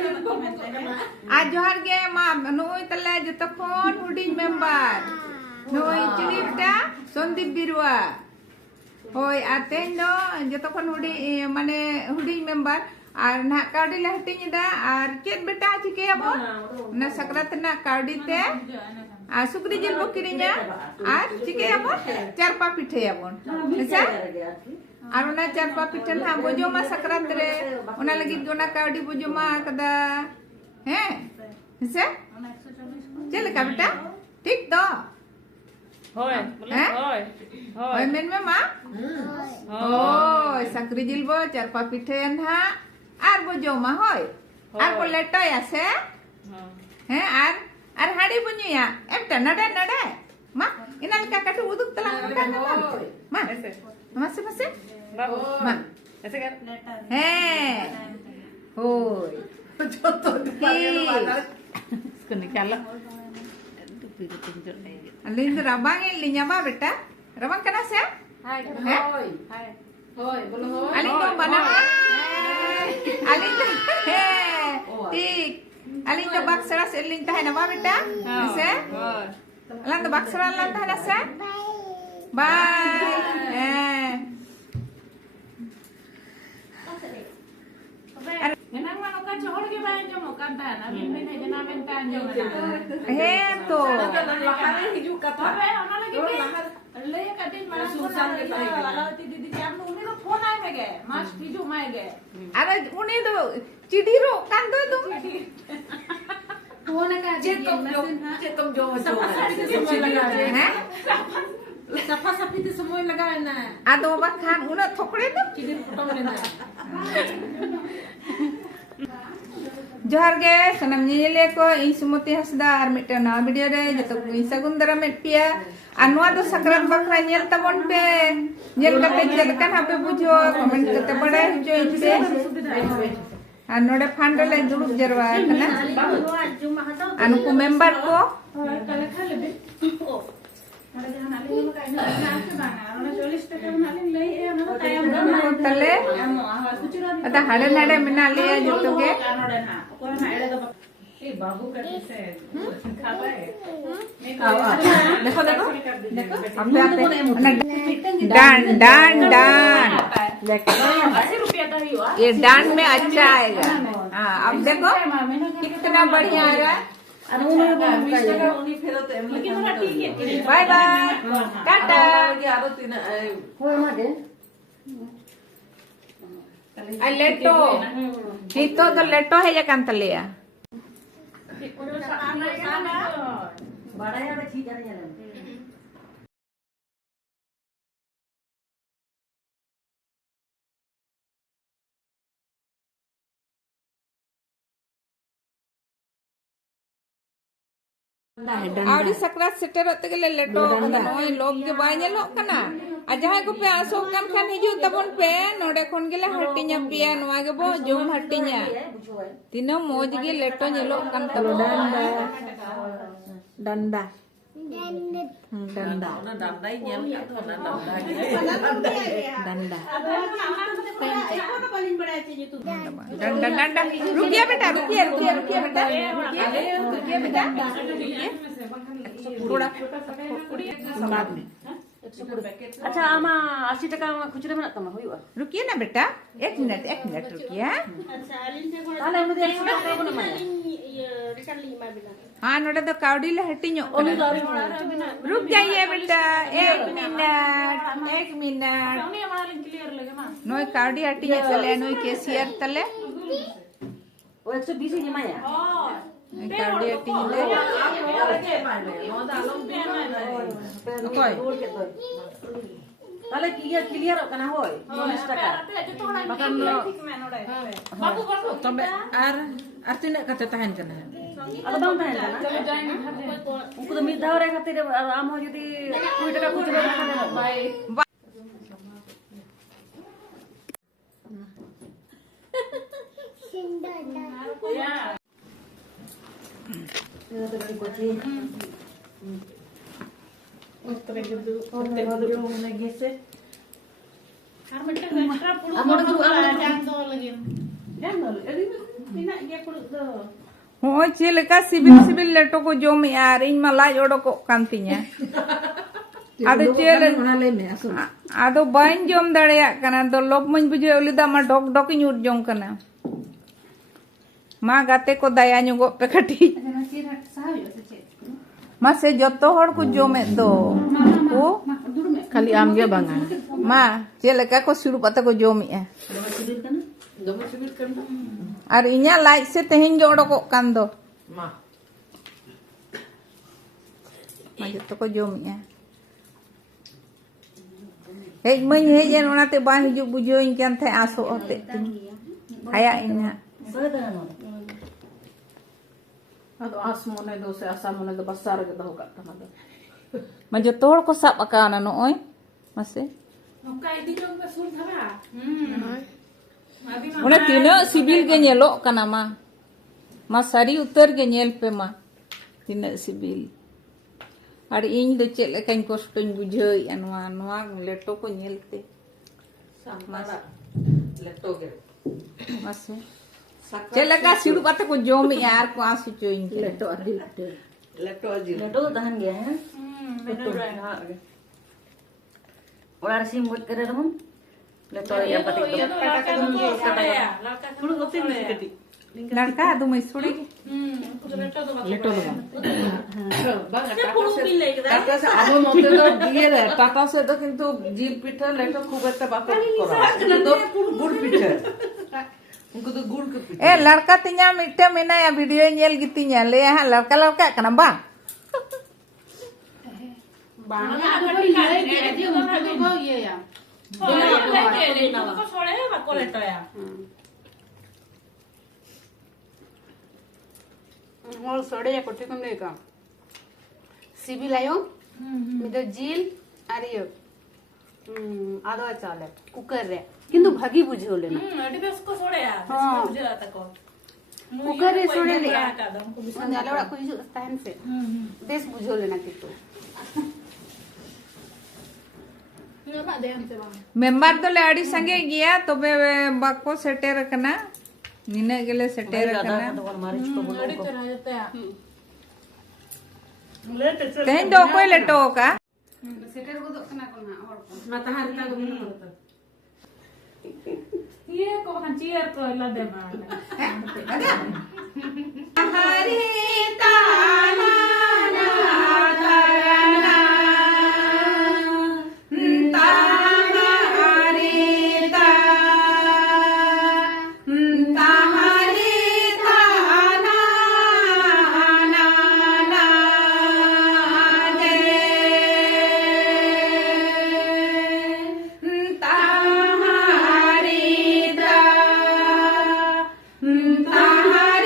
आज जोहार के माम नोई तले जतखन हुडिंग मेंबर नोई चिनी बेटा संदीप बिरुआ होय आतेन दो जतखन हुडी माने हुडिंग मेंबर और ना काउडी ले हटिंग दा और चेत बेटा चिके आबो ना सकरात ना काउडी ते आ सुक्री जिल बो किरिnya और चिके आबो चारपा पिठे आबो हेसा और उना चारपा पिठे ना बोजोमा सकरात रे उना लगी गोना काउडी बोजोमा कदा हैं हेसा चल का बेटा ठीक तो होय होय होय मेन में मा होय सकरी जिल बो चारपा पिठे ना आर बोजोमा होय आर को लेटो यासे हैं आर हाड़ी बुनिया एमटा नडे नडे मा इनाल का कटु उदुक तला का मा मसे मसे मा ऐसे कर हे होय जोतो इसको निकालो टुपी को पिंजर नहीं अलिंद रबांग लिnya ba बेटा रबांग कना से हाय होय होय बोलो होय अलिंद तो बना अलिंद हे ठीक अलिंद तो बक्सरा से लिंद है ना बा बेटा से अलिंद बक्सरा लंद है ना से bye Nenang mana kan johor ke bayan jomo kan ta na bin bin जना ben tan jo हे तो lahare hiju kata abe ona lagi le ka din mana susan ke lagawti didi ke amnu uni ro phone आए में गए मास hiju mai गए अरे उन्हें तो चिड़ीरो कान दो तुम phone का जे तुम जो समय लगा हैं सफा सफी ते समय लगा ना आदो बा खान उना थोकड़े तो चिड़ी फोटो लेना जोहार गे सनम ᱧᱮᱞᱮ को ᱤᱧ सुमति हसदा आर मिटन नवा वीडियो रे जतो ᱤᱧ सगुन दरा मेट पिया आ नवा दो सकरात बखरा ᱧᱮᱞ तबन पे ᱧᱮल कते चलकन हापे बुझो कमेंट कते बड़ाय हजो इनसे आ नोडे फंड ले दुरुब जरवा कना अनु मेंबर को तले अता हड़े नड़े मिना लिया जतो के बाबू कैसे खाता है देखो देखो देखो अपने आपे डान डान डान 80 रुपया का ही हुआ ये डान में अच्छा आएगा हाँ अब देखो कितना बढ़िया आ रहा है बाय बाय टाटा लेटो हितो तो लेटो है या कांतलिया आउरी सकरात सेटेरो तगले लेटो नोय लोग के बाय नेलो कना आ जहां को पे आसो कान खान हिजु तबन पे नोडे खन गेले हटिnya पिया नोआ के बो जोम हटिnya तिनो मोज गे लेटो नेलो कान तबो डंडा डंडा ना डंडा ही नेल का तो ना डंडा डंडा डंडा रुकिया बेटा रुकिया रुकिया रुकिया बेटा रुकिया बेटा थोड़ा बाद में अच्छा आमा 80 टका खुचरा में तमा होइबा रुकिए ना बेटा 1 मिनट रुकिए अच्छा ताले उन 100 टका को ना रिटर्न ली मार बिना हां नोडे तो काउडी ले हटिño रुक जाइए बेटा 1 मिनट क्लियर लगे मां नोय काउडी हटिño तले नोय केशियर तले ओ 120 ही माया काउडी हटिño ले ओय ताले क्लियर कना होय 40 टका bakal बाबू तबे आर तिना कते tahan kana ada bang tahan kana चलो जाएंगे घर दे उनको तो मिल दावरे खातिर आराम हो जदी 2 टका खुचरा खाने bye Minat dia perut tu. Hoi cileka sibil leto ko jomi ar इन मा लाज ओडको कांतिnya ado cel ado bain jom darea kana do lob mañ bujhe ulida ma dok dok nyut jong kana ma gate ko daya nyugo pe kati ma se joto hor ko jome do ko Kali am ge banga. ma cileka ko suru pata ko jomi ya ar inya laaj se tehin jo odoko kan do ma joto ko jomi ya hej mañ hejen onate ba hiju bujoin kan the aso ote haya inya Ado as mone do se asa mone do basar ge do ka ta do. ma joto hor ko sap akana no oi mase Okai di jom ke sul thara. Una tina sibil ge nyelo kana ma sari utar ge nyel pe ma tina sibil ar in do chet lekañ kostoñ bujhei anwa noa leto ko nyelte Samara leto ge. mase chet leka sidu pata ko jomi ar ko asu coin Leto adil. Leto adil. Leto tahan dia ya. Betul. Orang sim buat kerja dong. Leto ya patik Iya dong. tu laka tu sore ya. Laka tu sore ya. लड़का दो मैं छोड़ी Leto tu Leto do bang. Dia puluh pilih kita. Tata se amo mote do diye re. Tata se do kintu jil pitha leto khub ekta bako kora. To gul pitha. उनको तो गुड़ के पीछे ए लड़का तिnya मिटे मेना या video nyel gitinya le ha लड़का लड़का kana ba Bang ada di kali dia tu kan tu ये या Oh, leto ni tu sore ya bako leto ya. मोल सोडे या कोठी कम लेका सिबिल आयो मिदो जिल आरियो आदो चाले कुकर रे किंतु भागी बुझो लेना Ada bes ko sore ya. हाँ। Bujur ata ko. कुकर रे सोडे ले Kadang. जाले वाला कोई जो स्टैंड से बेस बुझो लेना किंतु Enggak nak deh ante bang. member to le adi sange gya tobe bako seter kana nine gele seter Ada kana kan orang maris ko bulu Ada ko. cerah jatuh ya. tehin do koy leto ka सेटर को तो कना कोना और matahari ta gumno to Iya, kau makan cier tuh lah deh bang. hari tana na tarana tana hari ta tahari tana na na de tahari da tahari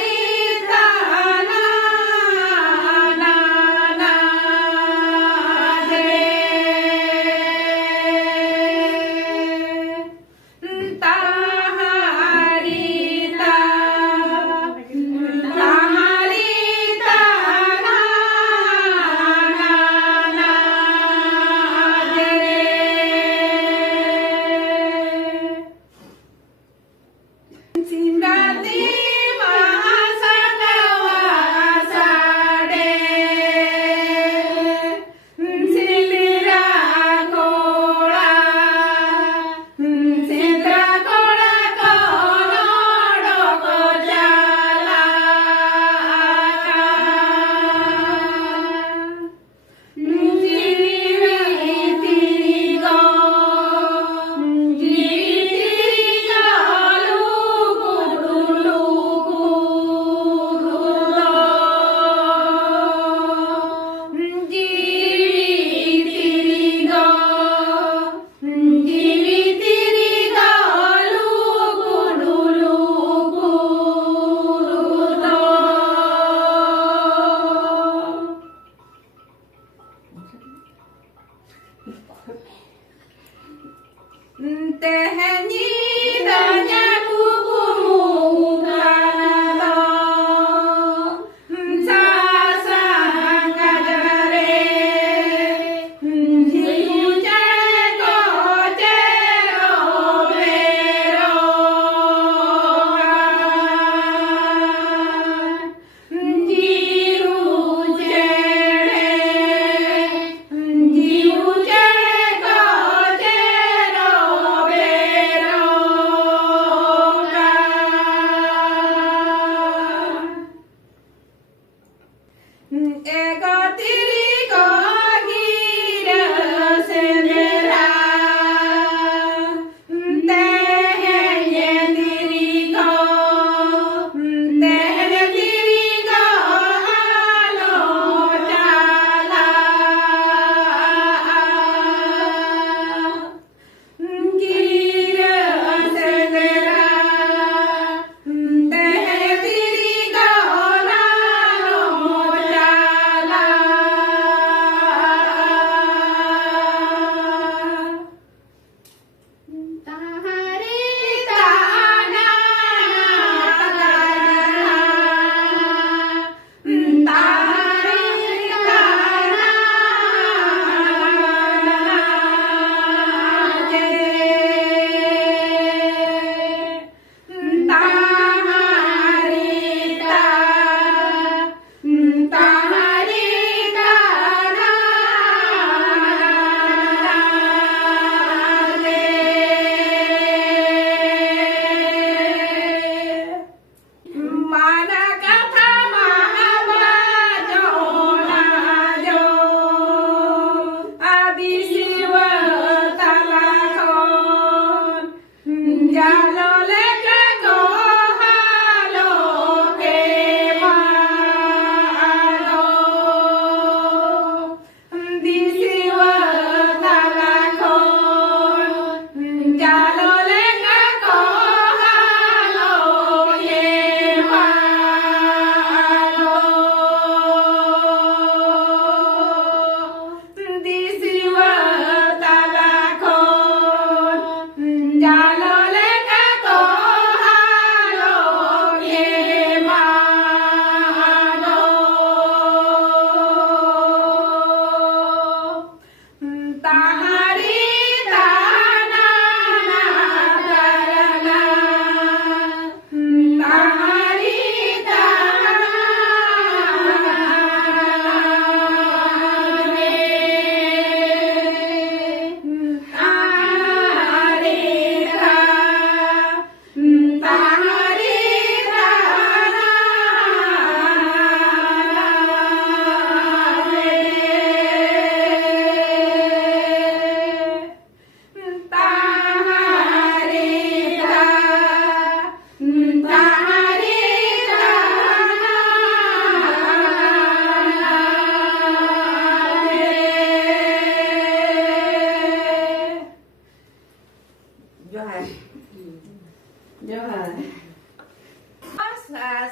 ego tiri go gira sendera tehye tiri go alo jala gira sendera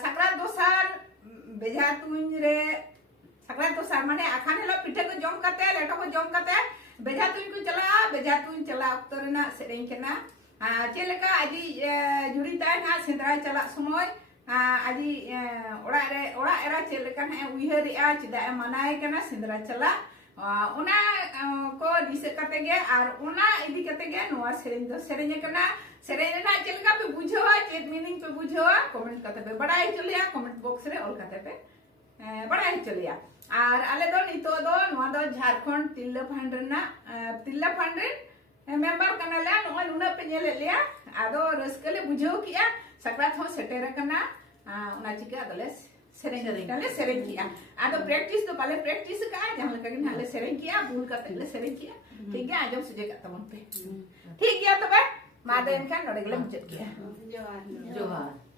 sakrat dosar beja tuñ re sakrat dosar mane akhan helo pitha ko jom kate leto ko jom kate beja tuñ chala okto rena sereng kena cheleka aji juri tan ha sendra chala somoy aji ora era cheleka ha uihari a chida manai kana sendra chala ona ko dise kate ge ar ona idi kate ge noa sereng do sereng kena sereng na cheleka pe bujhawa chet meaning pe bujhawa comment kate pe badai choliya comment box re ol kate pe badai choliya ar ale do nito do noa do Jharkhand Tilla Fund member kana la noa nuna pe nyele liya ado raskale bujhaw kiya sakrat ho setera kana ona chika adales sereng किया आदो practice तो पहले practice का जहां लगा कि हाले sereng किया भूल करते ले sereng किया ठीक है आज हम सुजे का तमन पे ठीक है तो भाई माता इनका नोड़े गले मुझे किया जोहार